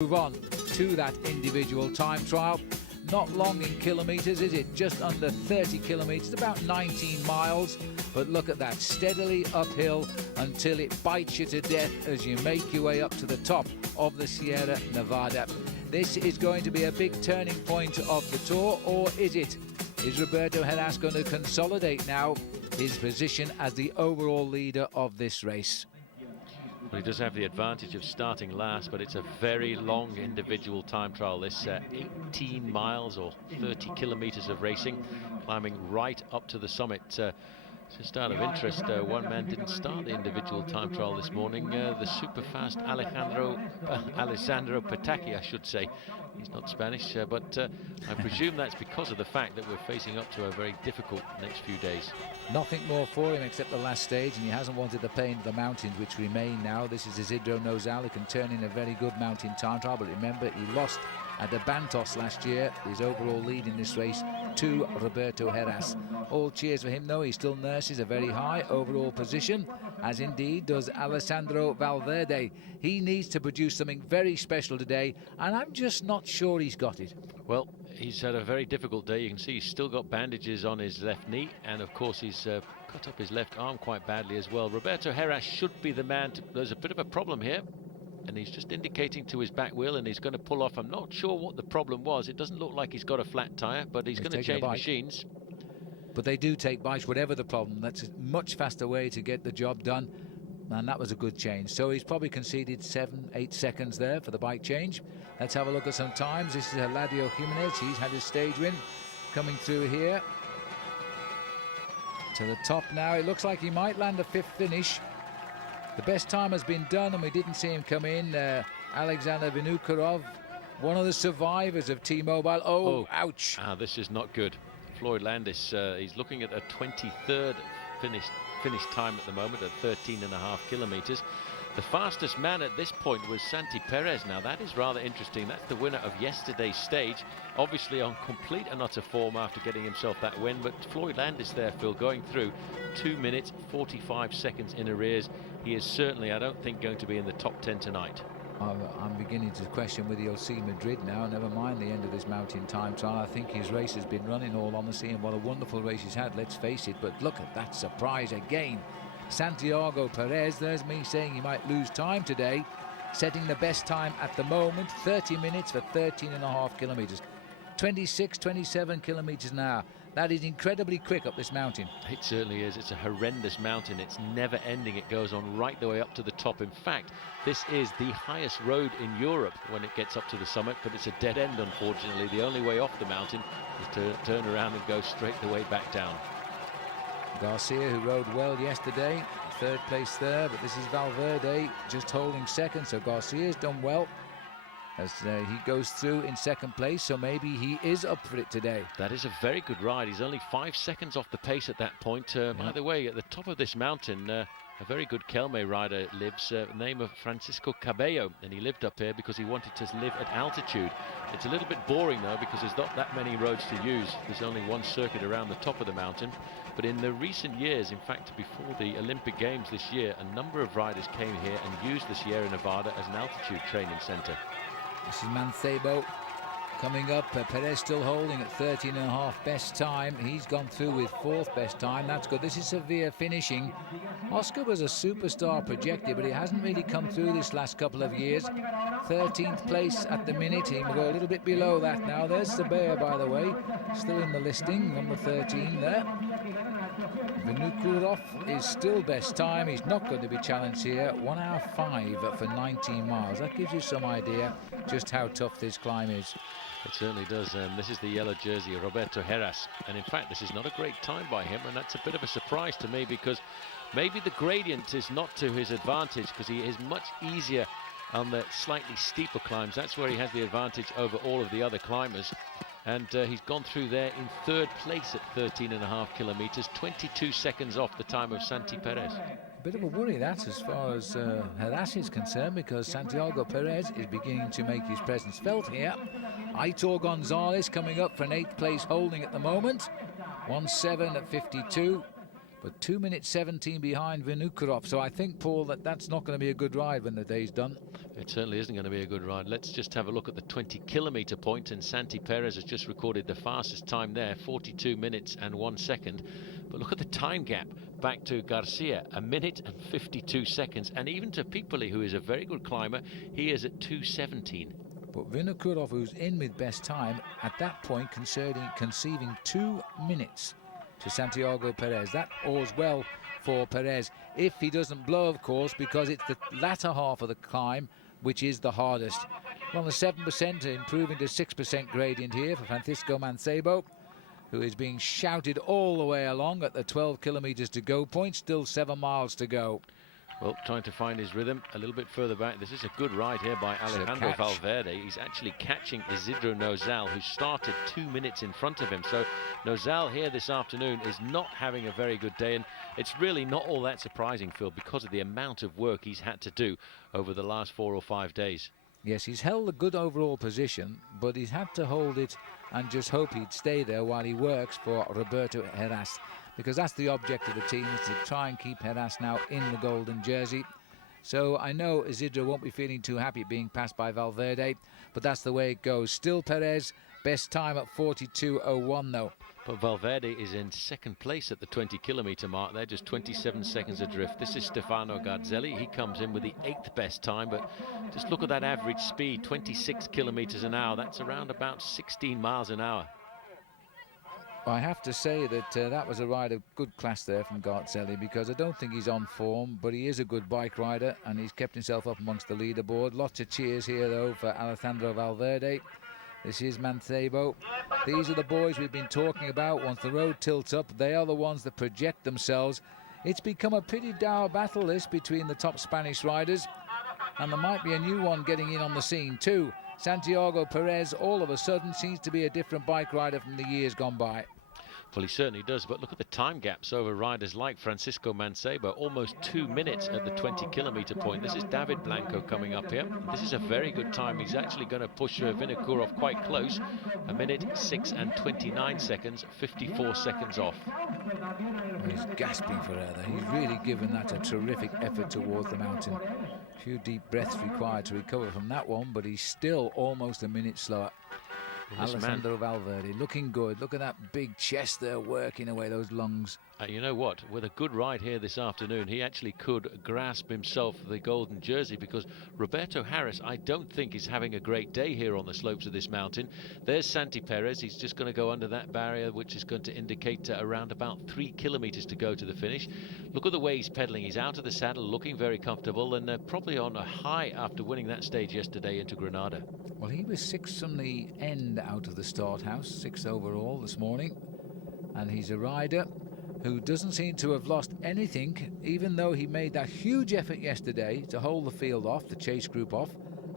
Move on to that individual time trial. Not long in kilometres, is it? Just under 30 kilometres, about 19 miles. But look at that, steadily uphill until it bites you to death as you make your way up to the top of the Sierra Nevada. This is going to be a big turning point of the Tour, or is it? Is Roberto Heras going to consolidate now his position as the overall leader of this race? Well, he does have the advantage of starting last, but it's a very long individual time trial. This 18 miles or 30 kilometers of racing, climbing right up to the summit. Just out of interest, one man didn't start the individual time trial this morning. The super fast Alessandro Petacchi, I should say. He's not Spanish, but I presume that's because of the fact that we're facing up to a very difficult next few days. Nothing more for him except the last stage, and he hasn't wanted the pain of the mountains which remain now. This is Isidro Nozal, who can turn in a very good mountain time trial, but remember, he lost at the Bantos last year, his overall lead in this race, to Roberto Heras. All cheers for him though, he still nurses a very high overall position, as indeed does Alessandro Valverde. He needs to produce something very special today, and I'm just not sure he's got it. Well, he's had a very difficult day. You can see he's still got bandages on his left knee, and of course he's cut up his left arm quite badly as well. Roberto Heras should be the man to, there's a bit of a problem here, and he's just indicating to his back wheel, and he's going to pull off. I'm not sure what the problem was. It doesn't look like he's got a flat tyre, but he's going to change machines. But they do take bites, whatever the problem. That's a much faster way to get the job done, and that was a good change. So he's probably conceded 7-8 seconds there for the bike change. Let's have a look at some times. This is Eladio Jimenez. He's had his stage win coming through here to the top now. It looks like he might land a fifth finish. The best time has been done, and we didn't see him come in. Alexander Vinokurov, one of the survivors of T-Mobile. Oh, ouch. This is not good. Floyd Landis, he's looking at a 23rd finish time at the moment at 13.5 kilometers. The fastest man at this point was Santi Perez. Now that is rather interesting. That's the winner of yesterday's stage, obviously on complete and utter form after getting himself that win. But Floyd Landis there, Phil, going through 2 minutes 45 seconds in arrears. He is certainly, I don't think, going to be in the top 10 tonight. I'm beginning to question whether he'll see Madrid now, never mind the end of this mountain time trial. I think his race has been running, all honesty, and what a wonderful race he's had, let's face it. But look at that surprise again. Santiago Perez, there's me saying he might lose time today, setting the best time at the moment, 30 minutes for 13.5 kilometers. 26-27 kilometers an hour. That is incredibly quick up this mountain. It certainly is. It's a horrendous mountain. It's never ending. It goes on right the way up to the top. In fact, this is the highest road in Europe when it gets up to the summit, but it's a dead end, unfortunately. The only way off the mountain is to turn around and go straight the way back down. Garcia, who rode well yesterday, third place there, but this is Valverde just holding second, so Garcia's done well as he goes through in second place, so maybe he is up for it today. That is a very good ride. He's only 5 seconds off the pace at that point. By the way, at the top of this mountain, a very good Kelme rider lives, name of Francisco Cabello, and he lived up here because he wanted to live at altitude. It's a little bit boring though, because there's not that many roads to use. There's only one circuit around the top of the mountain. But in the recent years, in fact before the Olympic Games this year, a number of riders came here and used the Sierra Nevada as an altitude training center. This is Mancebo coming up. Perez still holding at 13.5 best time. He's gone through with 4th best time. That's good. This is severe finishing. Oscar was a superstar projected, but he hasn't really come through this last couple of years. 13th place at the minute. He will go a little bit below that now. There's Zabel, by the way, still in the listing, number 13 there. Vinokurov is still best time. He's not going to be challenged here. 1 hour 5 for 19 miles. That gives you some idea just how tough this climb is. It certainly does. This is the yellow jersey, Roberto Heras. And in fact, this is not a great time by him, and that's a bit of a surprise to me, because maybe the gradient is not to his advantage, because he is much easier on the slightly steeper climbs. That's where he has the advantage over all of the other climbers. And he's gone through there in 3rd place at 13.5 kilometers, 22 seconds off the time of Santi Perez. A bit of a worry that, as far as Heras is concerned, because Santiago Perez is beginning to make his presence felt here. Aitor Gonzalez coming up for an 8th place holding at the moment. 1:07 at 52. but 2 minutes 17 behind Vinokurov. So I think, Paul, that's not going to be a good ride when the day's done. It certainly isn't going to be a good ride. Let's just have a look at the 20-kilometre point, and Santi Perez has just recorded the fastest time there, 42 minutes and 1 second. But look at the time gap back to Garcia, 1 minute and 52 seconds, and even to Pipoli, who is a very good climber, he is at 2:17. But Vinokurov, who's in with best time, at that point conceding 2 minutes to Santiago Perez. That augurs well for Perez, if he doesn't blow, of course, because it's the latter half of the climb which is the hardest. We're on the 7%, improving to 6% gradient here for Francisco Mancebo, who is being shouted all the way along at the 12 kilometres to go point. Still 7 miles to go. Well, trying to find his rhythm a little bit further back. This is a good ride here by Alejandro Valverde. He's actually catching Isidro Nozal, who started 2 minutes in front of him. So Nozal here this afternoon is not having a very good day, and it's really not all that surprising, Phil, because of the amount of work he's had to do over the last 4 or 5 days. Yes, he's held a good overall position, but he's had to hold it and just hope he'd stay there while he works for Roberto Heras, because that's the object of the team, is to try and keep Heras now in the golden jersey. So I know Isidro won't be feeling too happy being passed by Valverde, but that's the way it goes. Still Perez, best time at 42:01 though. But Valverde is in second place at the 20-kilometre mark. They're just 27 seconds adrift. This is Stefano Garzelli. He comes in with the 8th best time, but just look at that average speed, 26 kilometres an hour. That's around about 16 miles an hour. I have to say that that was a ride of good class there from Garzelli, because I don't think he's on form, but he is a good bike rider and he's kept himself up amongst the leaderboard. Lots of cheers here though for Alejandro Valverde. This is Mancebo. These are the boys we've been talking about. Once the road tilts up, they are the ones that project themselves. It's become a pretty dour battle, this, between the top Spanish riders, and there might be a new one getting in on the scene too. Santiago Perez all of a sudden seems to be a different bike rider from the years gone by. Well, he certainly does, but look at the time gaps over riders like Francisco Mancebo, almost 2 minutes at the 20-kilometre point. This is David Blanco coming up here. This is a very good time. He's actually going to push Vinokurov quite close. 1 minute, 6 and 29 seconds, 54 seconds off. He's gasping for air there. He's really given that a terrific effort towards the mountain. A few deep breaths required to recover from that one, but he's still almost a minute slower. Alessandro Valverde looking good. Look at that big chest there, working away those lungs. You know what, with a good ride here this afternoon, he actually could grasp himself the golden jersey, because Roberto Heras, I don't think, is having a great day here on the slopes of this mountain. There's Santi Perez. He's just going to go under that barrier, which is going to indicate around about 3 kilometres to go to the finish. Look at the way he's pedaling. He's out of the saddle, looking very comfortable, and probably on a high after winning that stage yesterday into Granada. Well, he was 6th from the end out of the start house, 6th overall this morning, and he's a rider who doesn't seem to have lost anything, even though he made that huge effort yesterday to hold the field off, the chase group off,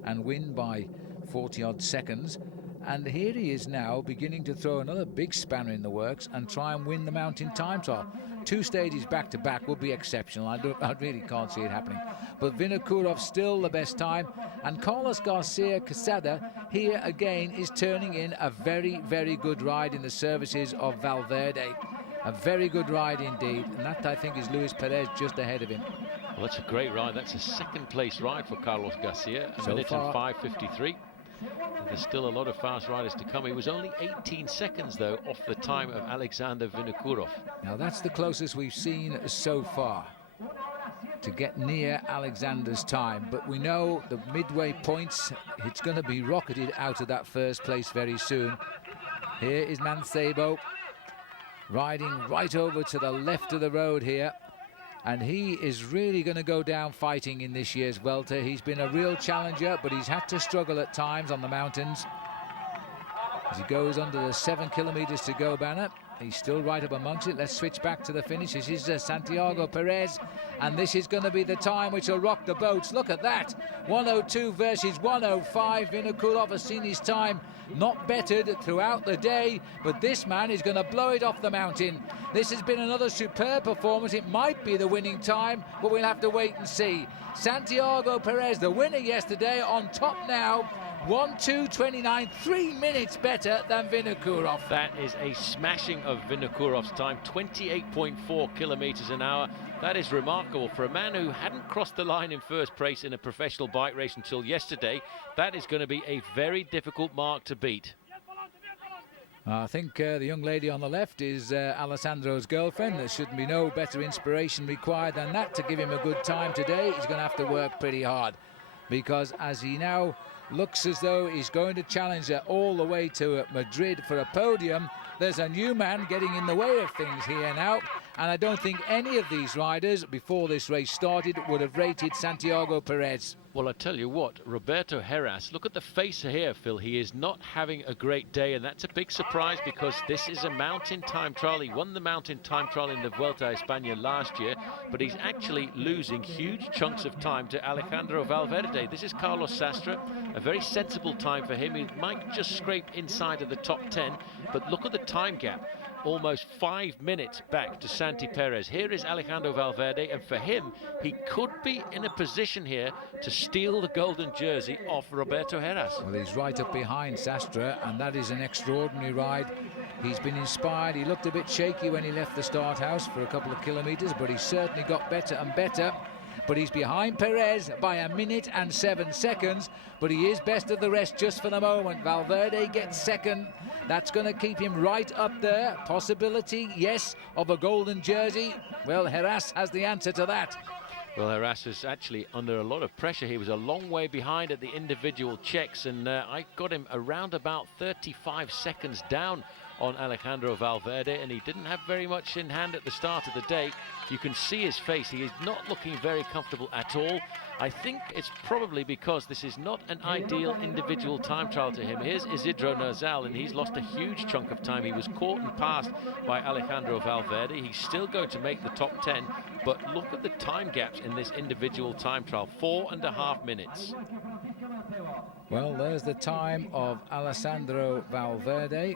and win by 40-odd seconds. And here he is now beginning to throw another big spanner in the works and try and win the mountain time trial. 2 stages back-to-back would be exceptional. I really can't see it happening. But Vinokurov still the best time, and Carlos Garcia Quesada here again is turning in a very, very good ride in the services of Valverde. A very good ride indeed, and that, I think, is Luis Perez just ahead of him. Well, that's a great ride. That's a second-place ride for Carlos Garcia, a minute and 5:53. There's still a lot of fast riders to come. He was only 18 seconds, though, off the time of Alexander Vinokurov. Now, that's the closest we've seen so far to get near Alexander's time. But we know the midway points, it's going to be rocketed out of that first place very soon. Here is Mancebo, riding right over to the left of the road here. And he is really going to go down fighting in this year's Vuelta. He's been a real challenger, but he's had to struggle at times on the mountains. As he goes under the 7 kilometres to go banner, he's still right up amongst it. Let's switch back to the finish. This is Santiago Perez, and this is going to be the time which will rock the boats. Look at that, 1:02 versus 1:05. Vinokurov has seen his time not bettered throughout the day, but this man is going to blow it off the mountain. This has been another superb performance. It might be the winning time, but we'll have to wait and see. Santiago Perez, the winner yesterday, on top now 1:2:29, 3 minutes better than Vinokourov. That is a smashing of Vinokourov's time, 28.4 kilometers an hour. That is remarkable for a man who hadn't crossed the line in first place in a professional bike race until yesterday. That is going to be a very difficult mark to beat. I think the young lady on the left is Alessandro's girlfriend. There shouldn't be no better inspiration required than that to give him a good time today. He's going to have to work pretty hard, because as he now looks as though he's going to challenge her all the way to Madrid for a podium, there's a new man getting in the way of things here now. And I don't think any of these riders before this race started would have rated Santiago Perez. Well, I tell you what, Roberto Heras, look at the face here, Phil. He is not having a great day, and that's a big surprise because this is a mountain time trial. He won the mountain time trial in the Vuelta a España last year, but he's actually losing huge chunks of time to Alejandro Valverde. This is Carlos Sastre, a very sensible time for him. He might just scrape inside of the top 10, but look at the time gap. Almost 5 minutes back to Santi Perez. Here is Alejandro Valverde, and for him, he could be in a position here to steal the golden jersey off Roberto Heras. Well, he's right up behind Sastre, and that is an extraordinary ride. He's been inspired. He looked a bit shaky when he left the start house for a couple of kilometres, but he's certainly got better and better. But he's behind Perez by 1 minute and 7 seconds, but he is best of the rest just for the moment. Valverde gets second. That's going to keep him right up there. Possibility, yes, of a golden jersey. Well, Heras has the answer to that. Well, Heras is actually under a lot of pressure. He was a long way behind at the individual checks, and I got him around about 35 seconds down on Alejandro Valverde, and he didn't have very much in hand at the start of the day. You can see his face. He is not looking very comfortable at all. I think it's probably because this is not an ideal individual time trial to him. Here's Isidro Nerzal, and he's lost a huge chunk of time. He was caught and passed by Alejandro Valverde. He's still going to make the top 10, but look at the time gaps in this individual time trial, 4.5 minutes. Well, there's the time of Alessandro Valverde.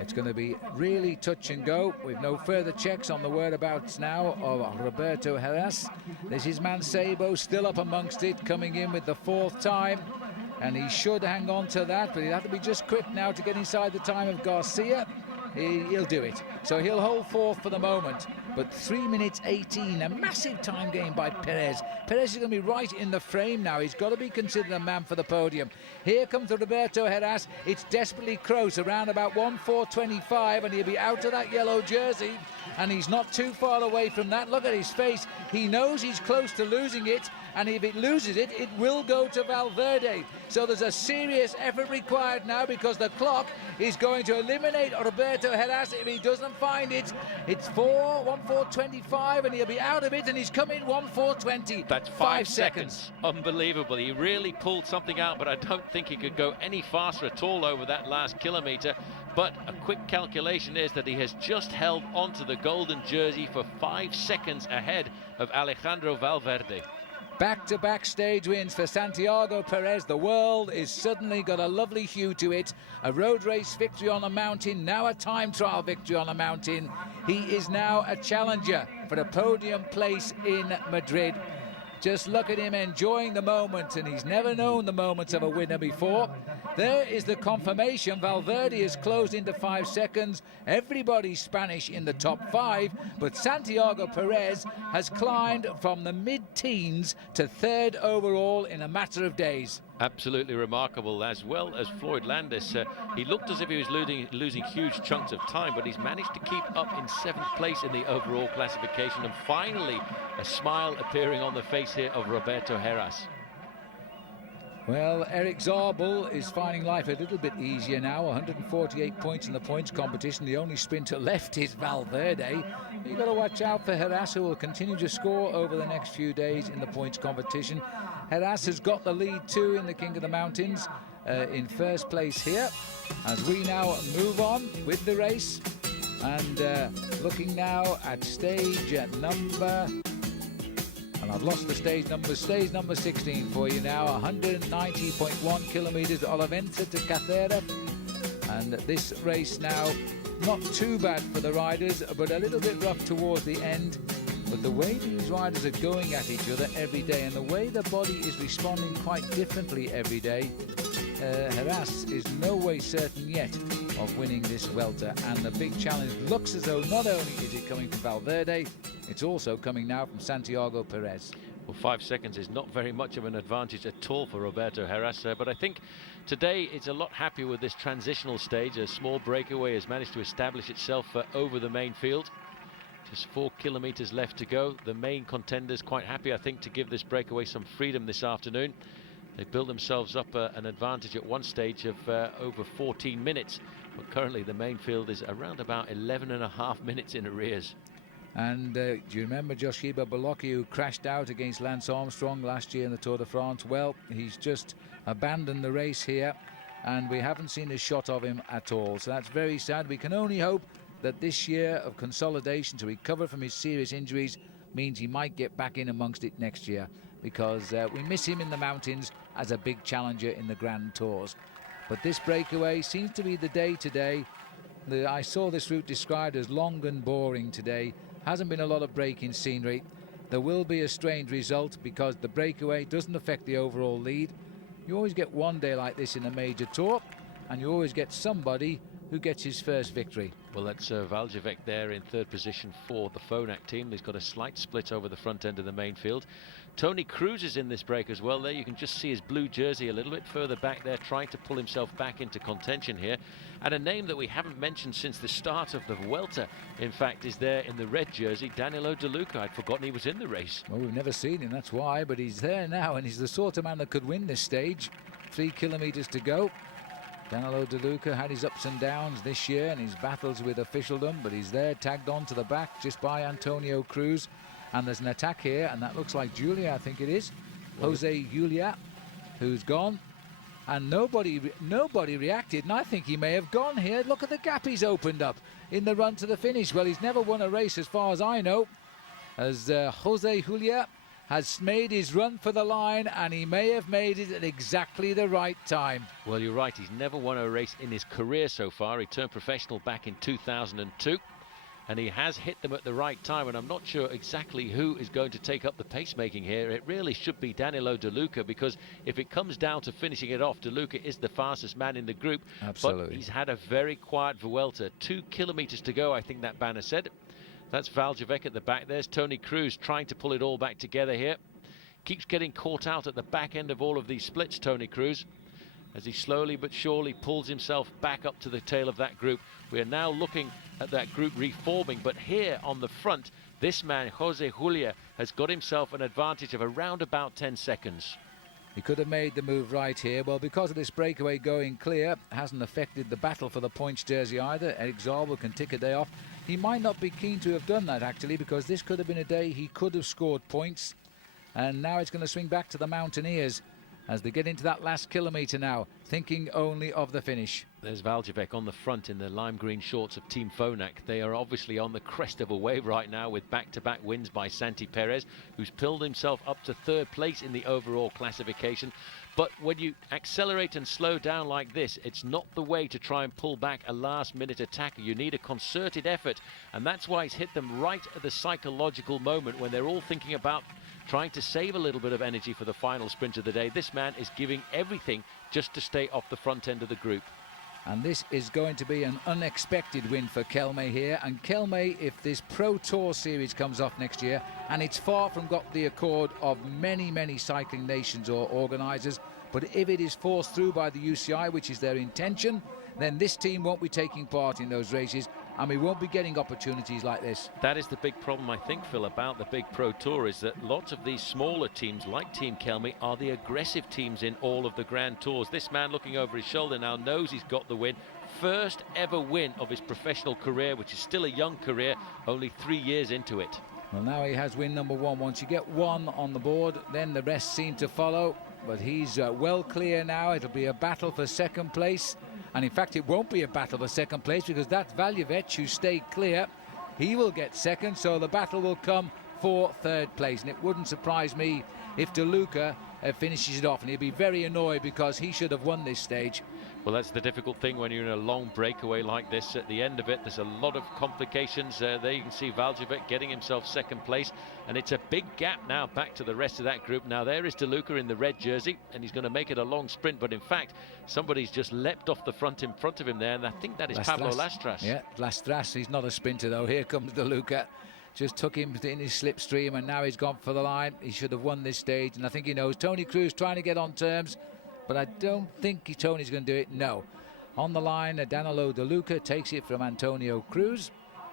It's going to be really touch and go with no further checks on the whereabouts now of Roberto Heras. This is Mancebo still up amongst it, coming in with the 4th time, and he should hang on to that, but he'll have to be just quick now to get inside the time of Garcia. He'll do it. So he'll hold 4th for the moment. But 3 minutes 18, a massive time gain by Perez. Perez is going to be right in the frame now. He's got to be considered a man for the podium. Here comes Roberto Heras. It's desperately close, around about 1:4:25, and he'll be out of that yellow jersey. And he's not too far away from that. Look at his face. He knows he's close to losing it, and if it loses it, it will go to Valverde. So there's a serious effort required now, because the clock is going to eliminate Roberto Heras if he doesn't find it. It's 1:4:25, and he'll be out of it, and he's coming 1:4:20. That's 5 seconds. Unbelievable. He really pulled something out, but I don't think he could go any faster at all over that last kilometre. But a quick calculation is that he has just held onto the golden jersey for 5 seconds ahead of Alejandro Valverde. Back-to-back stage wins for Santiago Perez. The world is suddenly got a lovely hue to it. A road race victory on a mountain, now a time trial victory on a mountain. He is now a challenger for a podium place in Madrid. Just look at him enjoying the moment, and he's never known the moments of a winner before. There is the confirmation. Valverde is closed into 5 seconds. Everybody's Spanish in the top 5, but Santiago Perez has climbed from the mid-teens to 3rd overall in a matter of days. Absolutely remarkable, as well as Floyd Landis. He looked as if he was losing huge chunks of time, but he's managed to keep up in 7th place in the overall classification, and finally a smile appearing on the face here of Roberto Heras. Well, Erik Zabel is finding life a little bit easier now. 148 points in the points competition. The only sprinter left is Valverde. You've got to watch out for Heras, who will continue to score over the next few days in the points competition. Heras has got the lead too in the King of the Mountains, in 1st place here. As we now move on with the race, and looking now at stage number... And I've lost the stage number 16 for you now. 190.1 kilometres, Olivenza to Caceres. And this race now, not too bad for the riders, but a little bit rough towards the end. But the way these riders are going at each other every day and the way the body is responding quite differently every day, Heras is no way certain yet of winning this Vuelta, and the big challenge looks as though not only is it coming from Valverde, it's also coming now from Santiago Perez. Well, 5 seconds is not very much of an advantage at all for Roberto Heras, but I think today it's a lot happier with this transitional stage. A small breakaway has managed to establish itself over the main field. Just 4 kilometers left to go. The main contenders quite happy, I think, to give this breakaway some freedom this afternoon. They built themselves up an advantage at one stage of over 14 minutes, but currently the main field is around about 11.5 minutes in arrears. And do you remember Joshiba Bolocki, who crashed out against Lance Armstrong last year in the Tour de France? Well, he's just abandoned the race here, and we haven't seen a shot of him at all. So that's very sad. We can only hope that this year of consolidation to recover from his serious injuries means he might get back in amongst it next year, because we miss him in the mountains as a big challenger in the Grand Tours. But this breakaway seems to be the day today. I saw this route described as long and boring today. Hasn't been a lot of breaking scenery. There will be a strange result because the breakaway doesn't affect the overall lead. You always get one day like this in a major tour, and you always get somebody who gets his first victory. Well, that's Valjevic there in third position for the Phonak team. He's got a slight split over the front end of the main field. Tony Cruz is in this break as well. There you can just see his blue jersey a little bit further back there, trying to pull himself back into contention here. And a name that we haven't mentioned since the start of the Vuelta, in fact, is there in the red jersey, Danilo De Luca. I'd forgotten he was in the race. Well, we've never seen him, that's why, but he's there now, and he's the sort of man that could win this stage. 3 kilometers to go. Danilo De Luca had his ups and downs this year and his battles with officialdom, but he's there tagged on to the back just by Antonio Cruz. And there's an attack here, and that looks like Julia, I think it is. Jose Julia, who's gone. And nobody reacted, and I think he may have gone here. Look at the gap he's opened up in the run to the finish. Well, he's never won a race as far as I know, as Jose Julia has made his run for the line, and he may have made it at exactly the right time. Well, you're right, he's never won a race in his career so far. He turned professional back in 2002, and he has hit them at the right time, and I'm not sure exactly who is going to take up the pacemaking here. It really should be Danilo De Luca, because if it comes down to finishing it off, De Luca is the fastest man in the group. Absolutely. But he's had a very quiet Vuelta. 2 kilometers to go, I think that banner said. That's Valjevic at the back. There's Tony Cruz trying to pull it all back together here. Keeps getting caught out at the back end of all of these splits, Tony Cruz, as he slowly but surely pulls himself back up to the tail of that group. We are now looking at that group reforming, but here on the front, this man, Jose Julia, has got himself an advantage of around about 10 seconds. He could have made the move right here. Well, because of this breakaway going clear, hasn't affected the battle for the points jersey either. Erik Zabel can tick a day off. He might not be keen to have done that, actually, because this could have been a day he could have scored points. And now it's going to swing back to the Mountaineers as they get into that last kilometre now, thinking only of the finish. There's Valjevic on the front in the lime green shorts of Team Phonak. They are obviously on the crest of a wave right now with back-to-back wins by Santi Perez, who's pulled himself up to third place in the overall classification. But when you accelerate and slow down like this, it's not the way to try and pull back a last-minute attacker. You need a concerted effort, and that's why he's hit them right at the psychological moment when they're all thinking about trying to save a little bit of energy for the final sprint of the day. This man is giving everything just to stay off the front end of the group. And this is going to be an unexpected win for Kelme here. And Kelme, if this Pro Tour series comes off next year, and it's far from got the accord of many, many cycling nations or organisers, but if it is forced through by the UCI, which is their intention, then this team won't be taking part in those races, and we won't be getting opportunities like this. That is the big problem, I think, Phil, about the big Pro Tour, is that lots of these smaller teams, like Team Kelme, are the aggressive teams in all of the Grand Tours. This man looking over his shoulder now knows he's got the win. First ever win of his professional career, which is still a young career, only 3 years into it. Well, now he has win number one. Once you get one on the board, then the rest seem to follow. But he's well clear now. It'll be a battle for second place. And in fact, it won't be a battle for second place, because that's Valjevic who stayed clear. He will get second, so the battle will come for third place. And it wouldn't surprise me if De Luca finishes it off, and he'll be very annoyed because he should have won this stage. Well, that's the difficult thing when you're in a long breakaway like this. At the end of it, there's a lot of complications. There you can see Valjevic getting himself second place, and it's a big gap now back to the rest of that group. Now there is De Luca in the red jersey, and he's going to make it a long sprint, but in fact somebody's just leapt off the front in front of him there, and I think that is Pablo Lastras. Yeah, Lastras. He's not a sprinter though. Here comes De Luca. Just took him in his slipstream, and now he's gone for the line. He should have won this stage, and I think he knows. Tony Cruz trying to get on terms, but I don't think Tony's going to do it. No. On the line, Danilo De Luca takes it from Antonio Cruz,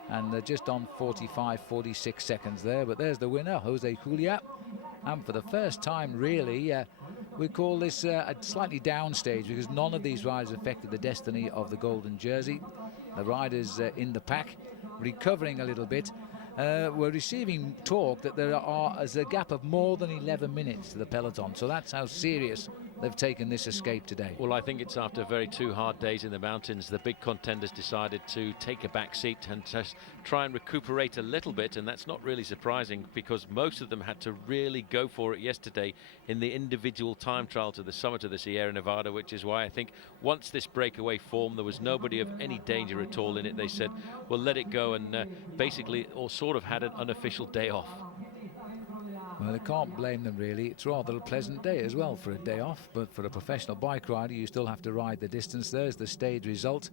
and they're just on 45-46 seconds there. But there's the winner, Jose Julia. And for the first time, really, we call this a slightly down stage, because none of these riders affected the destiny of the golden jersey. The riders in the pack recovering a little bit. We're receiving talk that there's a gap of more than 11 minutes to the peloton, so that's how serious they've taken this escape today. Well, I think it's after very 2 hard days in the mountains. The big contenders decided to take a back seat and just try and recuperate a little bit, and that's not really surprising because most of them had to really go for it yesterday in the individual time trial to the summit of the Sierra Nevada, which is why I think once this breakaway formed, there was nobody of any danger at all in it. They said, well, let it go, and basically or sort of had an unofficial day off. Well, I can't blame them really. It's rather a pleasant day as well for a day off, but for a professional bike rider you still have to ride the distance. There's the stage result.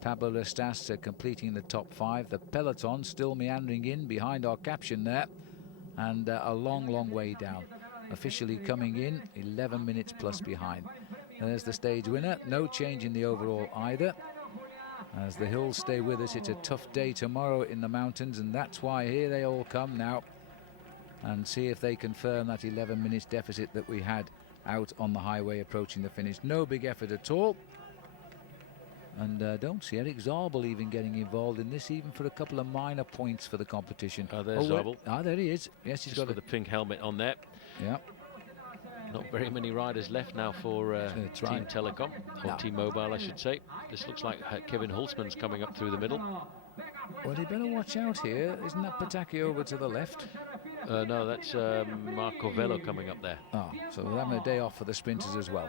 Pablo Lastras completing the top 5. The peloton still meandering in behind our caption there, and a long way down. Officially coming in 11 minutes plus behind. There's the stage winner. No change in the overall either. As the hills stay with us, it's a tough day tomorrow in the mountains, and that's why here they all come now and see if they confirm that 11 minutes deficit that we had out on the highway approaching the finish. No big effort at all, and don't see Erik Zabel even getting involved in this, even for a couple of minor points for the competition. There's Zabel. There he is. Yes, he's got the pink helmet on there. Yeah. Not very many riders left now for Team Telecom, or T-Mobile I should say. This looks like Kevin Hulsman's coming up through the middle. Well, he better watch out here. Isn't that Petacchi over to the left? No, that's Marco Velo coming up there. Oh, so we're having a day off for the sprinters as well.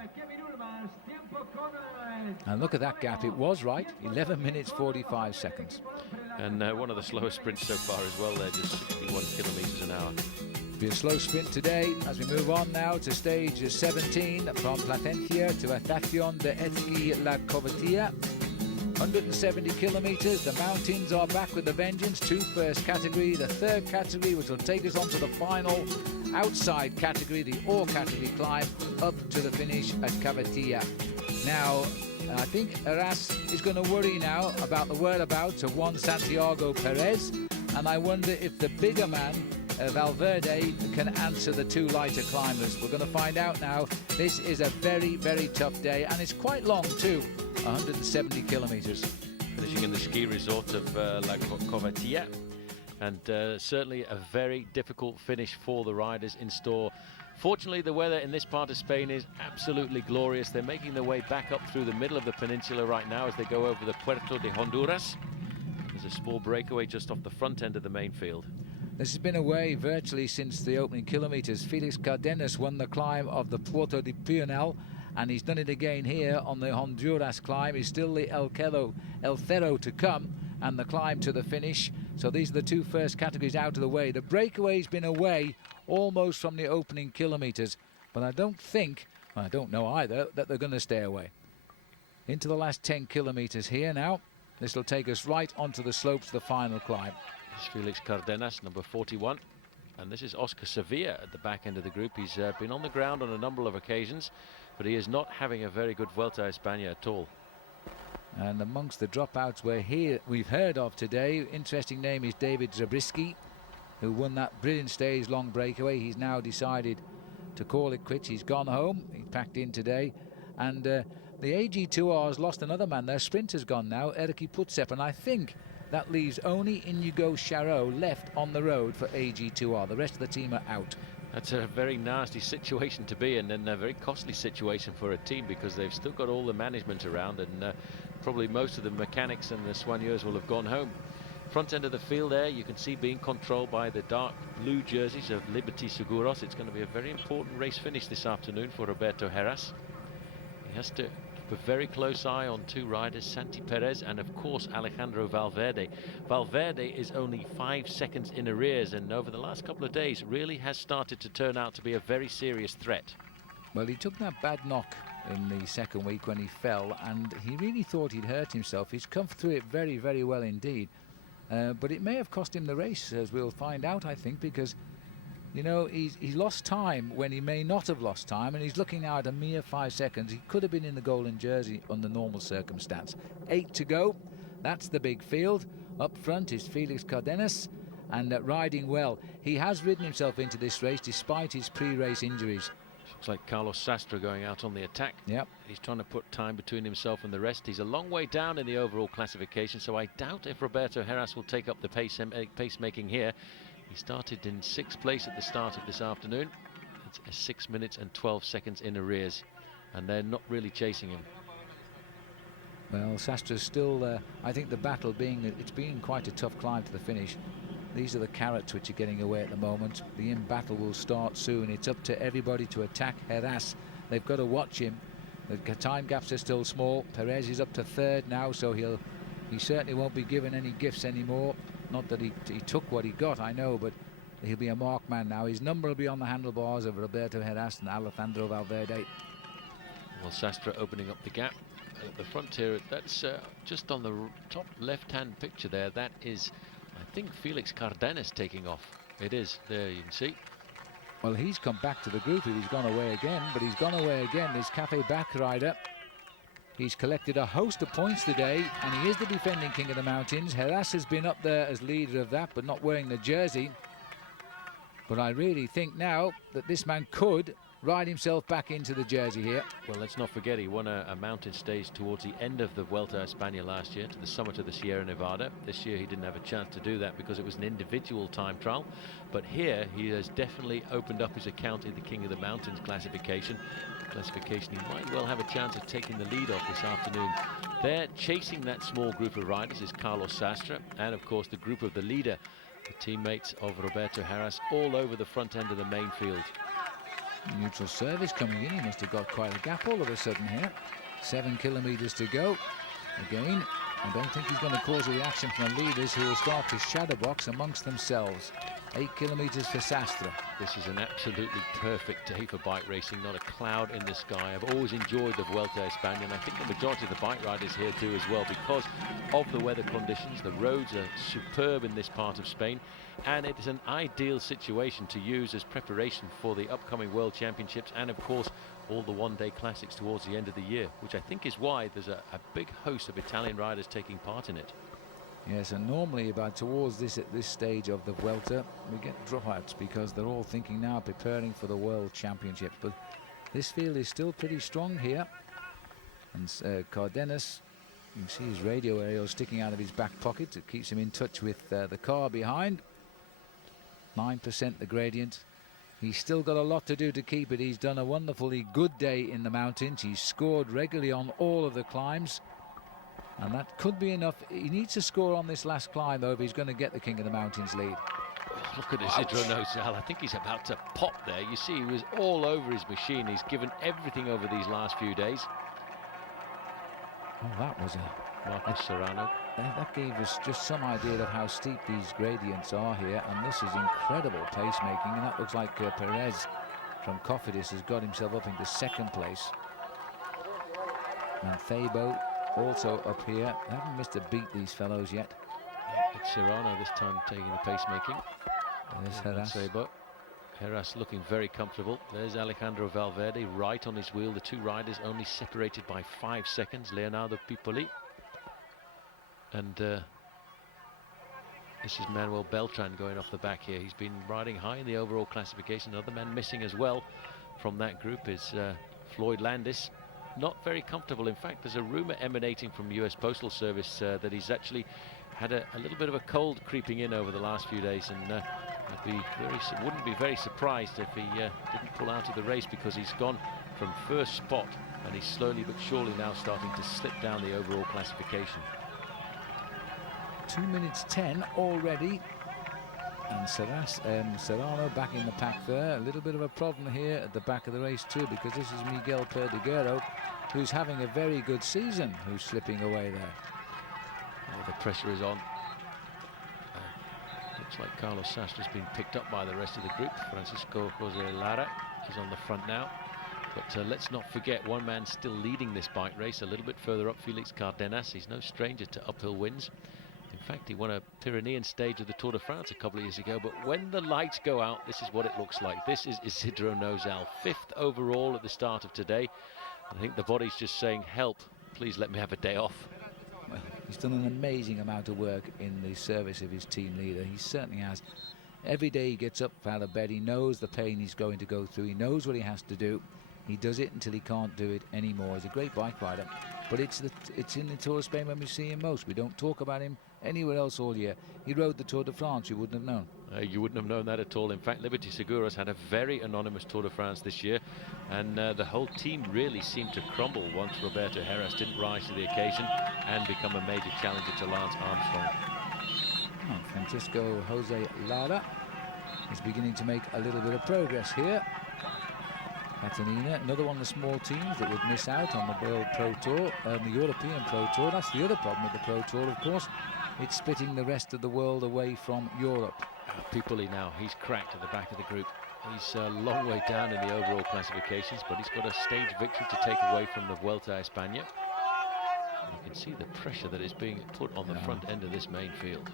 And look at that gap. It was right. 11 minutes 45 seconds. And one of the slowest sprints so far as well there, just 61 kilometers an hour. Be a slow sprint today as we move on now to stage 17 from Platencia to Estación de Esquí La Covatilla. 170 kilometers. The mountains are back with a vengeance. 2 first category, the 3rd category, which will take us on to the final outside category, the ore category climb up to the finish at Covatilla. Now, I think Heras is going to worry now about the whereabouts of one Santiago Perez, and I wonder if the bigger man, Valverde, can answer the 2 lighter climbers. We're going to find out now. This is a very tough day, and it's quite long too. 170 kilometers. Finishing in the ski resort of La Covatilla, and certainly a very difficult finish for the riders in store. Fortunately, the weather in this part of Spain is absolutely glorious. They're making their way back up through the middle of the peninsula right now as they go over the Puerto de Honduras. There's a small breakaway just off the front end of the main field. This has been away virtually since the opening kilometers. Felix Cardenas won the climb of the Puerto de Pionel, and he's done it again here on the Honduras climb. He's still the El Cerro to come, and the climb to the finish. So these are the 2 first categories out of the way. The breakaway's been away almost from the opening kilometers, but I don't think, well, I don't know either, that they're going to stay away. Into the last 10 kilometers here now. This will take us right onto the slopes of the final climb. This is Felix Cardenas, number 41. And this is Oscar Sevilla at the back end of the group. He's been on the ground on a number of occasions, but he is not having a very good Vuelta a España at all. And amongst the dropouts we've heard of today, interesting name is David Zabriskie, who won that brilliant stage long breakaway. He's now decided to call it quits. He's gone home. He packed in today. And the AG2R's lost another man. Their sprinter's gone now, Erik Putzep, and I think that leaves only Inigo Charot left on the road for AG2R. The rest of the team are out. That's a very nasty situation to be in, and a very costly situation for a team, because they've still got all the management around, and probably most of the mechanics and the soigneurs will have gone home. Front end of the field there, you can see being controlled by the dark blue jerseys of Liberty Seguros. It's going to be a very important race finish this afternoon for Roberto Heras. He has to keep a very close eye on two riders, Santi Perez and of course Alejandro Valverde. Valverde is only 5 seconds in arrears, and over the last couple of days really has started to turn out to be a very serious threat. Well, he took that bad knock in the second week when he fell, and he really thought he'd hurt himself. He's come through it very, very well indeed. But it may have cost him the race, as we'll find out, I think, because, you know, he's lost time when he may not have lost time, and he's looking now at a mere 5 seconds. He could have been in the golden jersey under normal circumstance. 8 to go. That's the big field. Up front is Felix Cardenas, and riding well. He has ridden himself into this race despite his pre-race injuries. Looks like Carlos Sastre going out on the attack. Yep. He's trying to put time between himself and the rest. He's a long way down in the overall classification, so I doubt if Roberto Heras will take up the pace-making here. He started in 6th place at the start of this afternoon. It's 6 minutes and 12 seconds in arrears, and they're not really chasing him. Well, Sastre's still, I think the battle it's been quite a tough climb to the finish. These are the carrots which are getting away at the moment. The in-battle will start soon. It's up to everybody to attack Heras. They've got to watch him. The time gaps are still small. Perez is up to 3rd now, so he certainly won't be given any gifts anymore. Not that he took what he got, I know, but he'll be a marked man now. His number will be on the handlebars of Roberto Heras and Alejandro Valverde. Well, Sastre opening up the gap at the front here. That's just on the top left-hand picture there. That is, I think, Felix Cardenas taking off. It is. There you can see. Well, he's come back to the group if he's gone away again, but he's gone away again. This Cafe back rider. He's collected a host of points today, and he is the defending King of the Mountains. Heras has been up there as leader of that, but not wearing the jersey. But I really think now that this man could ride himself back into the jersey here. Well, let's not forget he won a mountain stage towards the end of the Vuelta a España last year to the summit of the Sierra Nevada. This year he didn't have a chance to do that because it was an individual time trial. But here he has definitely opened up his account in the King of the Mountains classification. He might well have a chance of taking the lead off this afternoon. There, chasing that small group of riders, is Carlos Sastre, and of course the group of the leader, the teammates of Roberto Heras, all over the front end of the main field. Neutral service coming in. He must have got quite a gap all of a sudden here. 7 kilometers to go. Again, I don't think he's going to cause a reaction from the leaders, who will start to shadow box amongst themselves. 8 kilometers for Sastre. This is an absolutely perfect day for bike racing. Not a cloud in the sky. I've always enjoyed the Vuelta a España, and I think the majority of the bike riders here do as well, because of the weather conditions. The roads are superb in this part of Spain, and it is an ideal situation to use as preparation for the upcoming World Championships, and of course all the one-day classics towards the end of the year, which I think is why there's a big host of Italian riders taking part in it. Yes, and normally at this stage of the Vuelta, we get dropouts because they're all thinking now, preparing for the World Championships. But this field is still pretty strong here. And Cardenas, you can see his radio aerial sticking out of his back pocket. It keeps him in touch with the car behind. 9% the gradient. He's still got a lot to do to keep it. He's done a wonderfully good day in the mountains. He's scored regularly on all of the climbs. And that could be enough. He needs to score on this last climb, though, if he's going to get the King of the Mountains lead. Look at Isidro Nozal. I think he's about to pop there. You see, he was all over his machine. He's given everything over these last few days. Oh, that was a... Marcus Serrano. That gave us just some idea of how steep these gradients are here. And this is incredible pacemaking. And that looks like Perez from Cofidis has got himself up into 2nd place. Mancebo also up here. They haven't missed a beat, these fellows, yet. It's Serrano this time taking the pacemaking. There's Heras. Heras looking very comfortable. There's Alejandro Valverde right on his wheel. The two riders only separated by 5 seconds. Leonardo Pipoli. And this is Manuel Beltran going off the back here. He's been riding high in the overall classification. Another man missing as well from that group is Floyd Landis. Not very comfortable. In fact, there's a rumor emanating from US Postal Service that he's actually had a little bit of a cold creeping in over the last few days, and wouldn't be very surprised if he didn't pull out of the race, because he's gone from first spot and he's slowly but surely now starting to slip down the overall classification. 2 minutes 10 already. And Serrano back in the pack there. A little bit of a problem here at the back of the race too, because this is Miguel Perdiguero, who's having a very good season, who's slipping away there. Oh, the pressure is on. Looks like Carlos Sastre has been picked up by the rest of the group. Francisco Jose Lara is on the front now. But let's not forget, one man still leading this bike race a little bit further up, Felix Cardenas. He's no stranger to uphill wins. In fact, he won a Pyrenean stage of the Tour de France a couple of years ago. But when the lights go out, this is what it looks like. This is Isidro Nozal, 5th overall at the start of today. I think the body's just saying, help, please let me have a day off. Well, he's done an amazing amount of work in the service of his team leader. He certainly has. Every day he gets up out of bed, he knows the pain he's going to go through. He knows what he has to do. He does it until he can't do it anymore. He's a great bike rider, but it's in the Tour of Spain when we see him most. We don't talk about him anywhere else all year. He rode the Tour de France, you wouldn't have known. You wouldn't have known that at all. In fact, Liberty Seguros had a very anonymous Tour de France this year, and the whole team really seemed to crumble once Roberto Heras didn't rise to the occasion and become a major challenger to Lance Armstrong. Oh, Francisco Jose Lara is beginning to make a little bit of progress here. Catanina, another one of the small teams that would miss out on the World Pro Tour, the European Pro Tour. That's the other problem with the Pro Tour, of course. It's splitting the rest of the world away from Europe. Pipoli now, he's cracked at the back of the group. He's a long way down in the overall classifications, but he's got a stage victory to take away from the Vuelta a España. You can see the pressure that is being put on the front end of this main field.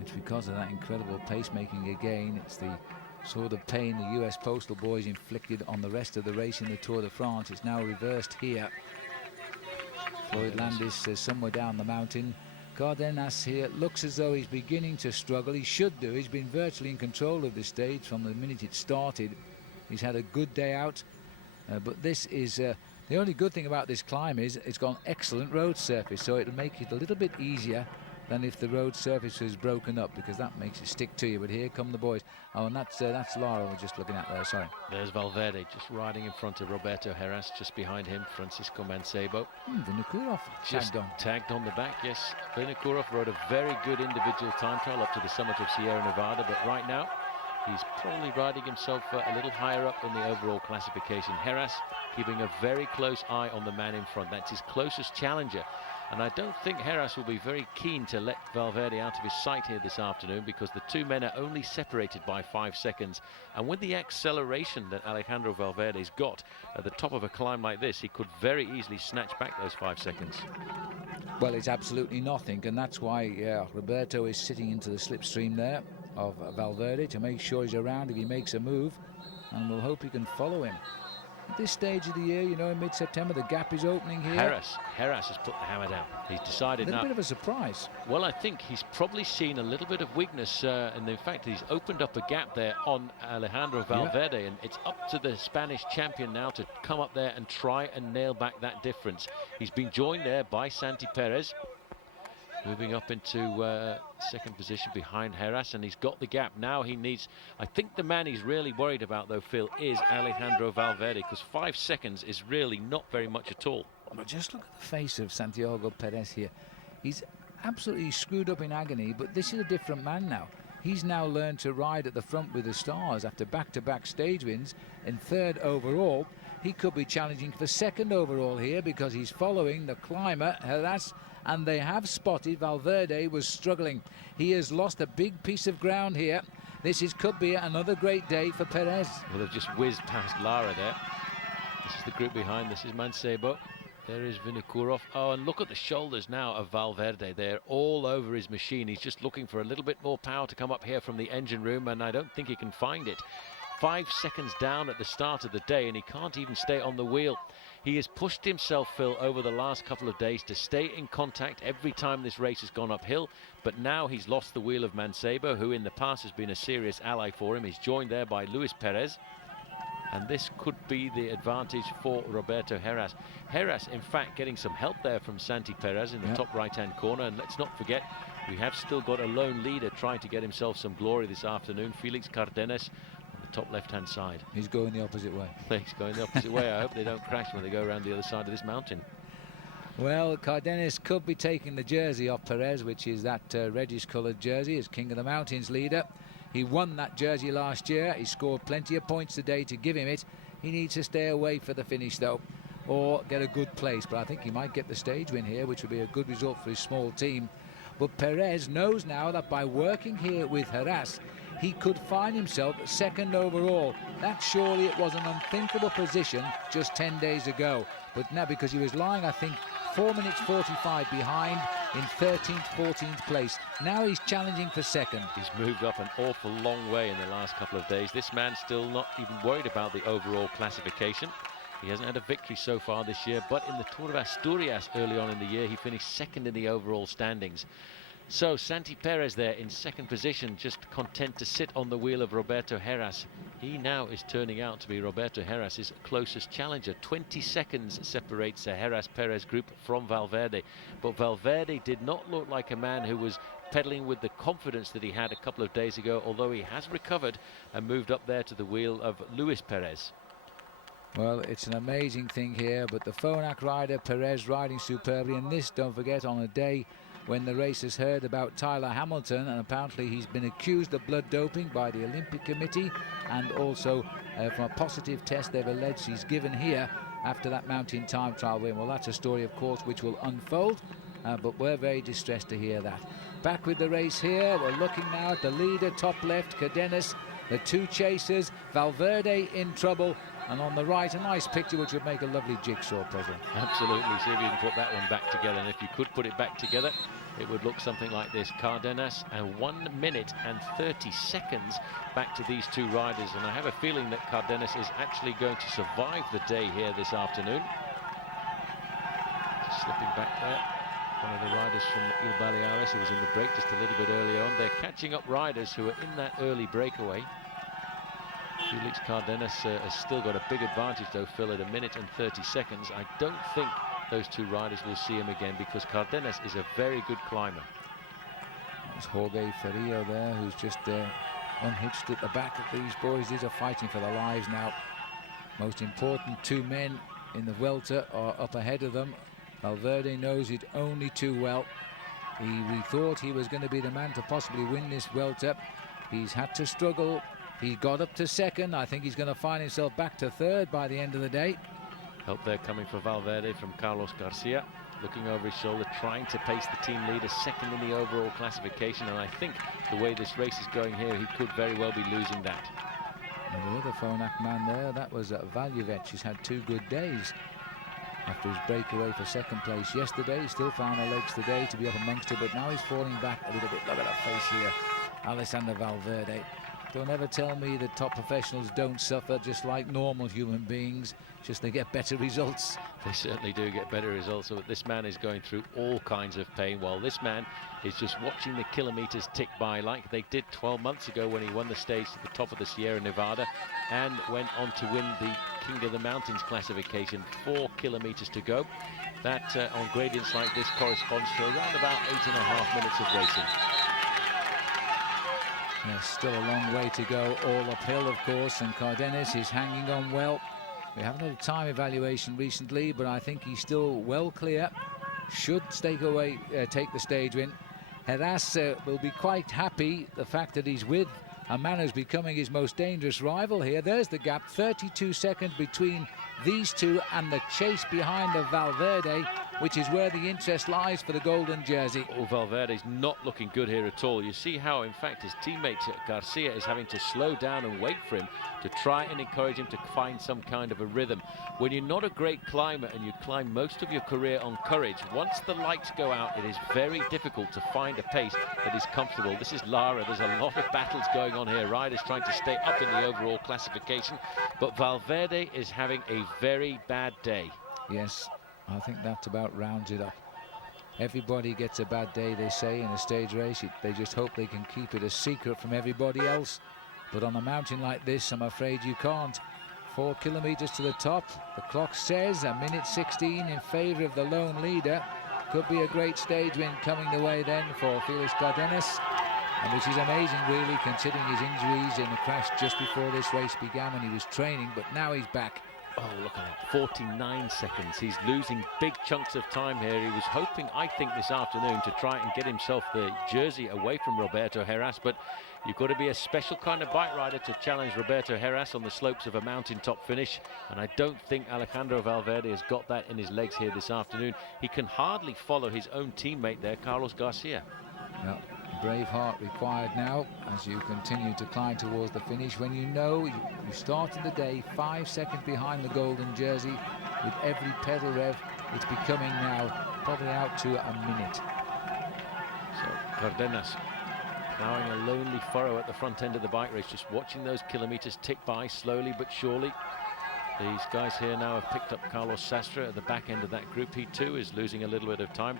It's because of that incredible pacemaking again. It's the sort of pain the US Postal Boys inflicted on the rest of the race in the Tour de France. It's now reversed here. Floyd Landis is somewhere down the mountain. Cardenas here looks as though he's beginning to struggle. He should do. He's been virtually in control of this stage from the minute it started. He's had a good day out, but this is the only good thing about this climb is it's got an excellent road surface, so it'll make it a little bit easier than if the road surface was broken up, because that makes it stick to you. But here come the boys. Oh, and that's Lara we're just looking at there, sorry. There's Valverde just riding in front of Roberto Heras, just behind him Francisco Mancebo. Vinokurov just tagged on the back, yes. Vinokurov rode a very good individual time trial up to the summit of Sierra Nevada, but right now he's probably riding himself a little higher up in the overall classification. Heras keeping a very close eye on the man in front. That's his closest challenger. And I don't think Heras will be very keen to let Valverde out of his sight here this afternoon, because the two men are only separated by 5 seconds. And with the acceleration that Alejandro Valverde's got at the top of a climb like this, he could very easily snatch back those 5 seconds. Well, it's absolutely nothing, and that's why Roberto is sitting into the slipstream there of Valverde to make sure he's around if he makes a move, and we'll hope he can follow him. At this stage of the year, you know, in mid-September, the gap is opening here. Heras has put the hammer down. He's decided now. A little bit of a surprise. Well, I think he's probably seen a little bit of weakness, and in fact, he's opened up a gap there on Alejandro Valverde, and it's up to the Spanish champion now to come up there and try and nail back that difference. He's been joined there by Santi Perez, moving up into second position behind Heras, and he's got the gap. Now he needs, I think the man he's really worried about though, Phil, is Alejandro Valverde, because 5 seconds is really not very much at all. But just look at the face of Santiago Perez here. He's absolutely screwed up in agony, but this is a different man now. He's now learned to ride at the front with the stars after back-to-back stage wins. In 3rd overall, he could be challenging for 2nd overall here, because he's following the climber Heras, and they have spotted Valverde was struggling. He has lost a big piece of ground here. This could be another great day for Perez. Well, they've just whizzed past Lara there. This is the group behind. This is Mancebo. There is Vinokurov. Oh, and look at the shoulders now of Valverde. They're all over his machine. He's just looking for a little bit more power to come up here from the engine room, and I don't think he can find it. 5 seconds down at the start of the day, and he can't even stay on the wheel. He has pushed himself, Phil, over the last couple of days to stay in contact every time this race has gone uphill, but now he's lost the wheel of Mancebo, who in the past has been a serious ally for him. He's joined there by Luis Perez, and this could be the advantage for Roberto Heras. Heras, in fact, getting some help there from Santi Perez in the top right-hand corner, and let's not forget, we have still got a lone leader trying to get himself some glory this afternoon, Felix Cardenas, top left-hand side. He's going the opposite way. He's going the opposite way. I hope they don't crash when they go around the other side of this mountain. Well, Cardenas could be taking the jersey off Perez, which is that reddish-coloured jersey, as King of the Mountains leader. He won that jersey last year. He scored plenty of points today to give him it. He needs to stay away for the finish, though, or get a good place. But I think he might get the stage win here, which would be a good result for his small team. But Perez knows now that by working here with Heras, he could find himself second overall. That surely it was an unthinkable position just 10 days ago. But now, because he was lying, I think, 4 minutes 45 behind in 13th, 14th place. Now he's challenging for second. He's moved up an awful long way in the last couple of days. This man's still not even worried about the overall classification. He hasn't had a victory so far this year, but in the Tour of Asturias early on in the year, he finished second in the overall standings. So Santi Perez there in second position, just content to sit on the wheel of Roberto Heras. He now is turning out to be Roberto Heras' closest challenger. 20 seconds separates the Heras-Perez group from Valverde. But Valverde did not look like a man who was pedaling with the confidence that he had a couple of days ago, although he has recovered and moved up there to the wheel of Luis Perez. Well, it's an amazing thing here, but the Phonak rider, Perez, riding superbly, and this, don't forget, on a day when the racers heard about Tyler Hamilton, and apparently he's been accused of blood doping by the Olympic Committee, and also from a positive test they've alleged he's given here after that mountain time trial win. Well, that's a story, of course, which will unfold, but we're very distressed to hear that. Back with the race here, we're looking now at the leader, top left, Cardenas, the two chasers, Valverde in trouble, and on the right, a nice picture which would make a lovely jigsaw puzzle. Absolutely. See if you can put that one back together. And if you could put it back together, it would look something like this. Cardenas and 1 minute and 30 seconds back to these two riders. And I have a feeling that Cardenas is actually going to survive the day here this afternoon. Just slipping back there. One of the riders from Il Baleares who was in the break just a little bit earlier on. They're catching up riders who are in that early breakaway. Felix Cardenas has still got a big advantage, though, Phil, at 1 minute and 30 seconds. I don't think those two riders will see him again because Cardenas is a very good climber. There's Jorge Ferrillo there, who's just unhitched at the back of these boys. These are fighting for their lives now. Most important two men in the Vuelta are up ahead of them. Valverde knows it only too well. We thought he was going to be the man to possibly win this Vuelta. He's had to struggle. He got up to second. I think he's going to find himself back to third by the end of the day. Help there coming for Valverde from Carlos Garcia. Looking over his shoulder, trying to pace the team leader, second in the overall classification. And I think the way this race is going here, he could very well be losing that. And the other Phonak man there, that was Valjevec. He's had 2 good days after his breakaway for second place yesterday. He still found the legs today to be up amongst it, but now he's falling back a little bit. Look at that face here, Alessandro Valverde. Don't ever tell me that top professionals don't suffer, just like normal human beings, just they get better results. They certainly do get better results, but this man is going through all kinds of pain, while this man is just watching the kilometers tick by like they did 12 months ago when he won the stage to the top of the Sierra Nevada and went on to win the King of the Mountains classification. 4 kilometers to go. That on gradients like this corresponds to around about 8.5 minutes of racing. There's still a long way to go, all uphill, of course, and Cardenas is hanging on well. We haven't had a time evaluation recently, but I think he's still well clear. Should take the stage win. Heras will be quite happy the fact that he's with a man who's becoming his most dangerous rival here. There's the gap, 32 seconds between these two and the chase behind of Valverde, which is where the interest lies for the golden jersey. Oh, Valverde's not looking good here at all. You see how, in fact, his teammate Garcia is having to slow down and wait for him to try and encourage him to find some kind of a rhythm. When you're not a great climber and you climb most of your career on courage, once the lights go out, it is very difficult to find a pace that is comfortable. This is Lara. There's a lot of battles going on here. Riders trying to stay up in the overall classification, but Valverde is having a very bad day. Yes. I think that about rounds it up. Everybody gets a bad day, they say, in a stage race. They just hope they can keep it a secret from everybody else. But on a mountain like this, I'm afraid you can't. 4 kilometers to the top. The clock says 1 minute 16 in favor of the lone leader. Could be a great stage win coming the way then for Felix Cardenas. And which is amazing, really, considering his injuries in the crash just before this race began when he was training. But now he's back. Oh, look at that, 49 seconds. He's losing big chunks of time here. He was hoping, I think, this afternoon to try and get himself the jersey away from Roberto Heras, but you've got to be a special kind of bike rider to challenge Roberto Heras on the slopes of a mountaintop finish, and I don't think Alejandro Valverde has got that in his legs here this afternoon. He can hardly follow his own teammate there, Carlos Garcia. Yeah. Brave heart required now as you continue to climb towards the finish when you know you started the day 5 seconds behind the golden jersey. With every pedal rev, it's becoming now probably out to a minute. So Cardenas plowing a lonely furrow at the front end of the bike race, just watching those kilometers tick by slowly but surely. These guys here now have picked up Carlos Sastre at the back end of that group. He too is losing a little bit of time.